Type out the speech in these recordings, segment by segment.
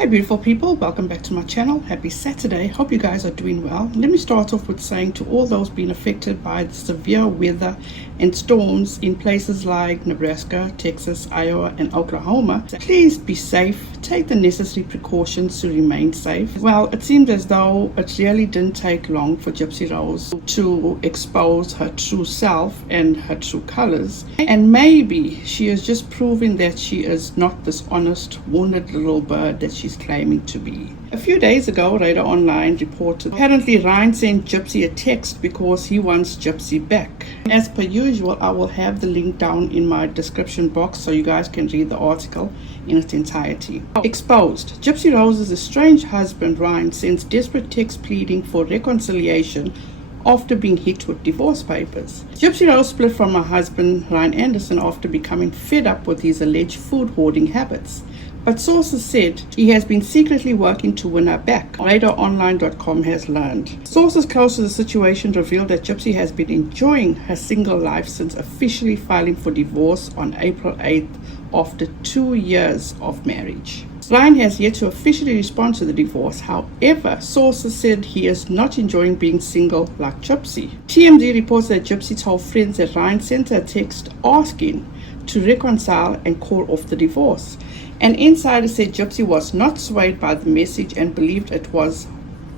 Hi beautiful people, welcome back to my channel. Happy Saturday. Hope you guys are doing well. Let me start off with saying to all those being affected by the severe weather and storms in places like Nebraska, Texas, Iowa and Oklahoma, please be safe. Take the necessary precautions to remain safe. Well, it seems as though it really didn't take long for Gypsy Rose to expose her true self and her true colors, and maybe she is just proving that she is not this honest, wounded little bird that she's claiming to be. A few days ago, Radar Online reported apparently Ryan sent Gypsy a text because he wants Gypsy back. As per usual, I will have the link down in my description box so you guys can read the article in its entirety. Exposed. Gypsy Rose's estranged husband Ryan sends desperate text pleading for reconciliation after being hit with divorce papers. Gypsy Rose split from her husband Ryan Anderson after becoming fed up with his alleged food hoarding habits. But sources said he has been secretly working to win her back, RadarOnline.com has learned. Sources close to the situation revealed that Gypsy has been enjoying her single life since officially filing for divorce on April 8th after 2 years of marriage. Ryan has yet to officially respond to the divorce. However, sources said he is not enjoying being single like Gypsy. TMZ reports that Gypsy told friends that Ryan sent her a text asking to reconcile and call off the divorce. An insider said Gypsy was not swayed by the message and believed it was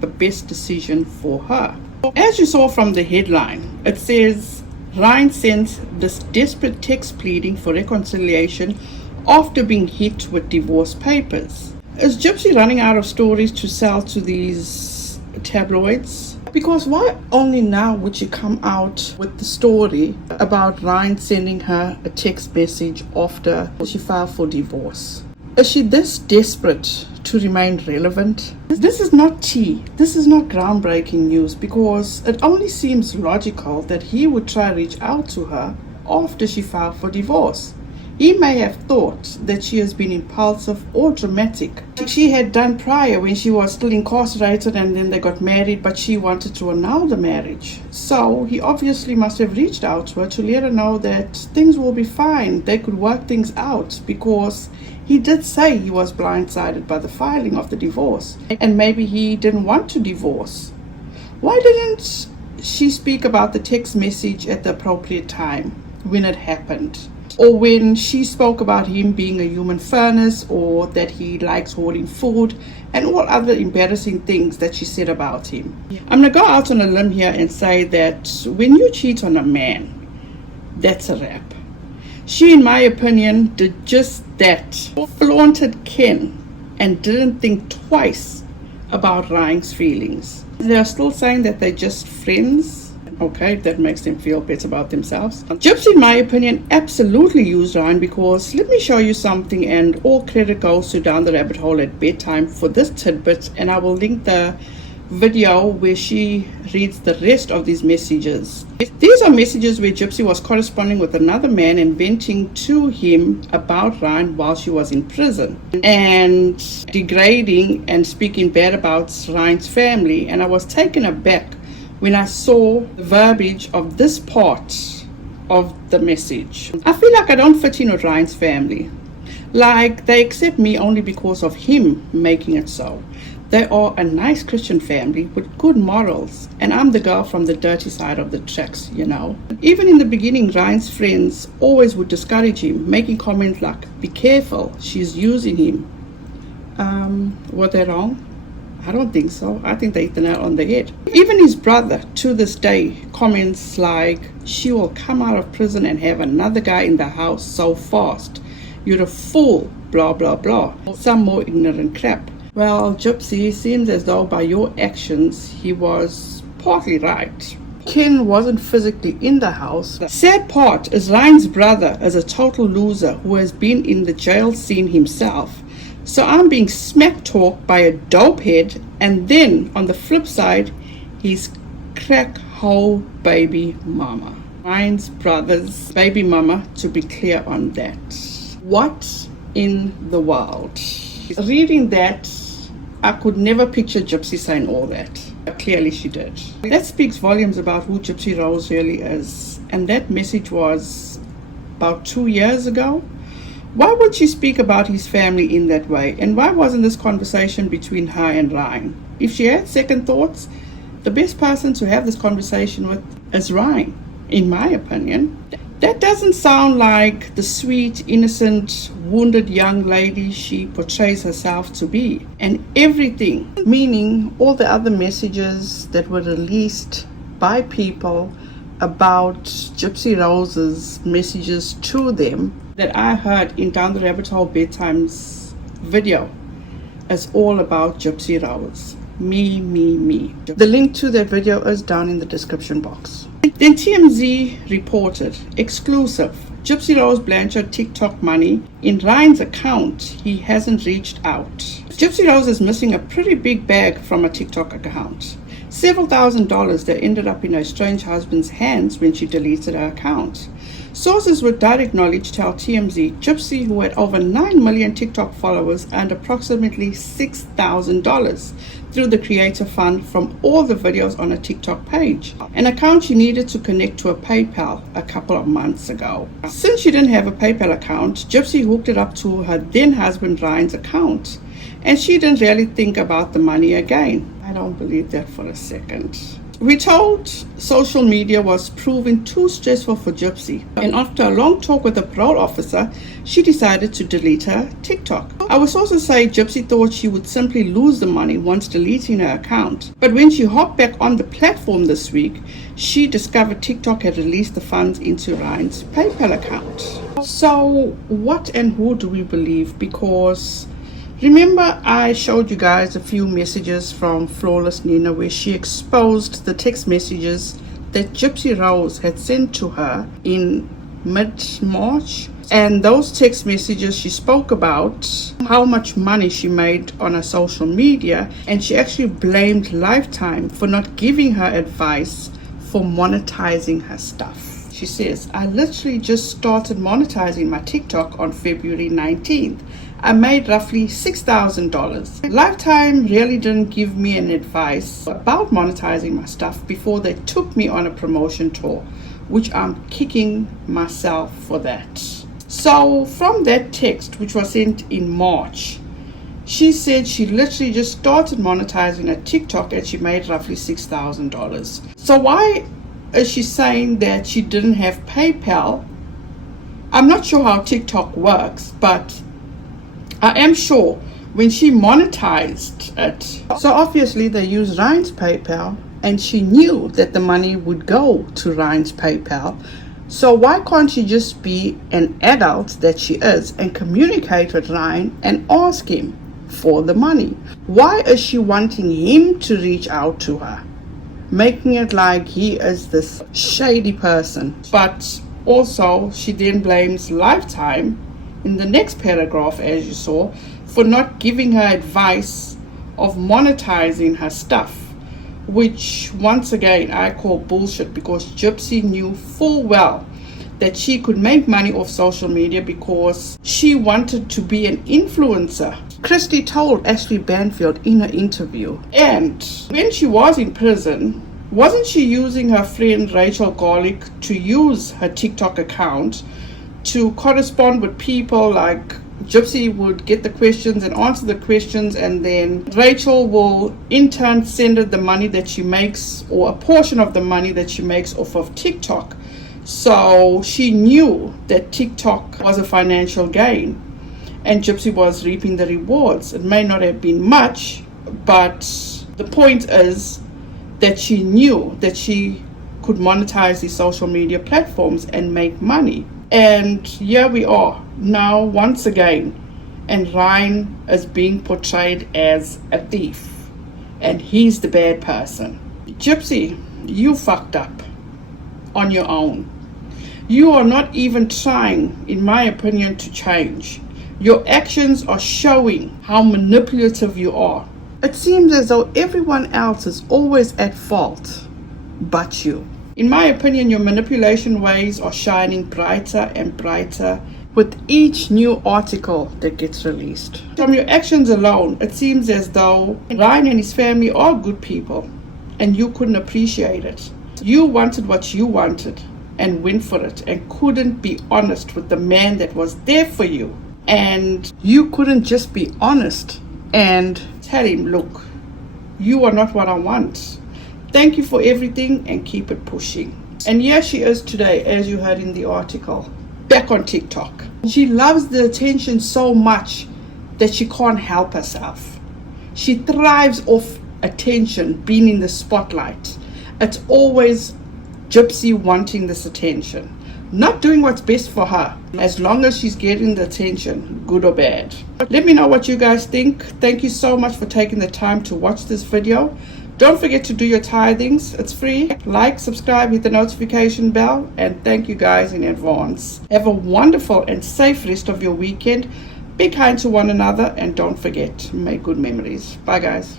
the best decision for her. As you saw from the headline, it says Ryan sent this desperate text pleading for reconciliation after being hit with divorce papers. Is Gypsy running out of stories to sell to these tabloids? Because why only now would she come out with the story about Ryan sending her a text message after she filed for divorce? Is she this desperate to remain relevant? This is not tea. This is not groundbreaking news, because it only seems logical that he would try to reach out to her after she filed for divorce. He may have thought that she has been impulsive or dramatic, like she had done prior when she was still incarcerated and then they got married, but she wanted to annul the marriage. So he obviously must have reached out to her to let her know that things will be fine. They could work things out, because he did say he was blindsided by the filing of the divorce and maybe he didn't want to divorce. Why didn't she speak about the text message at the appropriate time when it happened? Or when she spoke about him being a human furnace, or that he likes hoarding food, and all other embarrassing things that she said about him. I'm going to go out on a limb here and say that when you cheat on a man, that's a wrap. She, in my opinion, did just that. Flaunted Ken and didn't think twice about Ryan's feelings. They are still saying that they're just friends. Okay, that makes them feel better about themselves. Gypsy, in my opinion, absolutely used Ryan, because let me show you something, and all credit goes to Down the Rabbit Hole at Bedtime for this tidbit, and I will link the video where she reads the rest of these messages. These are messages where Gypsy was corresponding with another man and venting to him about Ryan while she was in prison, and degrading and speaking bad about Ryan's family. And I was taken aback when I saw the verbiage of this part of the message. I feel like I don't fit in with Ryan's family. Like they accept me only because of him making it so. They are a nice Christian family with good morals, and I'm the girl from the dirty side of the tracks, you know. Even in the beginning, Ryan's friends always would discourage him, making comments like, "Be careful, she's using him." Were they wrong? I don't think so. I think they hit the nail on the head. Even his brother, to this day, comments like, "She will come out of prison and have another guy in the house so fast. You're a fool, blah, blah, blah." Some more ignorant crap. Well, Gypsy, seems as though by your actions, he was partly right. Ken wasn't physically in the house. The sad part is Ryan's brother is a total loser who has been in the jail scene himself. So I'm being smack talked by a dope head, and then on the flip side, he's crack hole baby mama. Ryan's brother's baby mama, to be clear on that. What in the world? Reading that, I could never picture Gypsy saying all that. But clearly she did. That speaks volumes about who Gypsy Rose really is. And that message was about 2 years ago, Why would she speak about his family in that way? And why wasn't this conversation between her and Ryan? If she had second thoughts, the best person to have this conversation with is Ryan, in my opinion. That doesn't sound like the sweet, innocent, wounded young lady she portrays herself to be. And everything, meaning all the other messages that were released by people about Gypsy Rose's messages to them that I heard in Down the Rabbit Hole Bedtime's video, is all about Gypsy Rose. Me, me, me. The link to that video is down in the description box. Then TMZ reported, exclusive, Gypsy Rose Blanchard TikTok money in Ryan's account. He hasn't reached out. Gypsy Rose is missing a pretty big bag from a TikTok account. Several $1,000s that ended up in her estranged husband's hands when she deleted her account. Sources with direct knowledge tell TMZ Gypsy, who had over 9 million TikTok followers, earned approximately $6,000 through the creator fund from all the videos on her TikTok page, an account she needed to connect to a PayPal a couple of months ago. Since she didn't have a PayPal account, Gypsy hooked it up to her then husband Ryan's account, and she didn't really think about the money again. I don't believe that for a second. We're told social media was proving too stressful for Gypsy, and after a long talk with a parole officer, she decided to delete her TikTok. Our sources say Gypsy thought she would simply lose the money once deleting her account, but when she hopped back on the platform this week, she discovered TikTok had released the funds into Ryan's PayPal account. So what and who do we believe? Because remember, I showed you guys a few messages from Flawless Nina where she exposed the text messages that Gypsy Rose had sent to her in mid-March. And those text messages, she spoke about how much money she made on her social media, and she actually blamed Lifetime for not giving her advice for monetizing her stuff. She says, I literally just started monetizing my TikTok on February 19th. I made roughly $6,000. Lifetime really didn't give me an advice about monetizing my stuff before they took me on a promotion tour, which I'm kicking myself for that. So from that text, which was sent in March, she said she literally just started monetizing her TikTok and she made roughly $6,000. So why is she saying that she didn't have PayPal? I'm not sure how TikTok works, but I am sure when she monetized it. So obviously they used Ryan's PayPal, and she knew that the money would go to Ryan's PayPal. So why can't she just be an adult that she is and communicate with Ryan and ask him for the money? Why is she wanting him to reach out to her, making it like he is this shady person? But also she then blames Lifetime in the next paragraph, as you saw, for not giving her advice of monetizing her stuff, which once again I call bullshit, because Gypsy knew full well that she could make money off social media because she wanted to be an influencer. Christy told Ashley Banfield in her interview. And when she was in prison, wasn't she using her friend Rachel Garlick to use her TikTok account to correspond with people? Like Gypsy would get the questions and answer the questions, and then Rachel will in turn send her the money that she makes, or a portion of the money that she makes off of TikTok. So she knew that TikTok was a financial gain and Gypsy was reaping the rewards. It may not have been much, but the point is that she knew that she could monetize these social media platforms and make money. And here we are now once again, and Ryan is being portrayed as a thief, and he's the bad person. Gypsy, you fucked up on your own. You are not even trying, in my opinion, to change. Your actions are showing how manipulative you are. It seems as though everyone else is always at fault but you. In my opinion, your manipulation ways are shining brighter and brighter with each new article that gets released. From your actions alone, it seems as though Ryan and his family are good people, and you couldn't appreciate it. You wanted what you wanted and went for it, and couldn't be honest with the man that was there for you. and you couldn't just be honest and tell him, look, you are not what I want. Thank you for everything and keep it pushing. And here she is today, as you heard in the article, back on TikTok. She loves the attention so much that she can't help herself. She thrives off attention, being in the spotlight. It's always Gypsy wanting this attention, not doing what's best for her, as long as she's getting the attention, good or bad. Let me know what you guys think. Thank you so much for taking the time to watch this video. Don't forget to do your tithings. It's free. Like, subscribe, hit the notification bell, and thank you guys in advance. Have a wonderful and safe rest of your weekend. Be kind to one another, and don't forget, make good memories. Bye guys.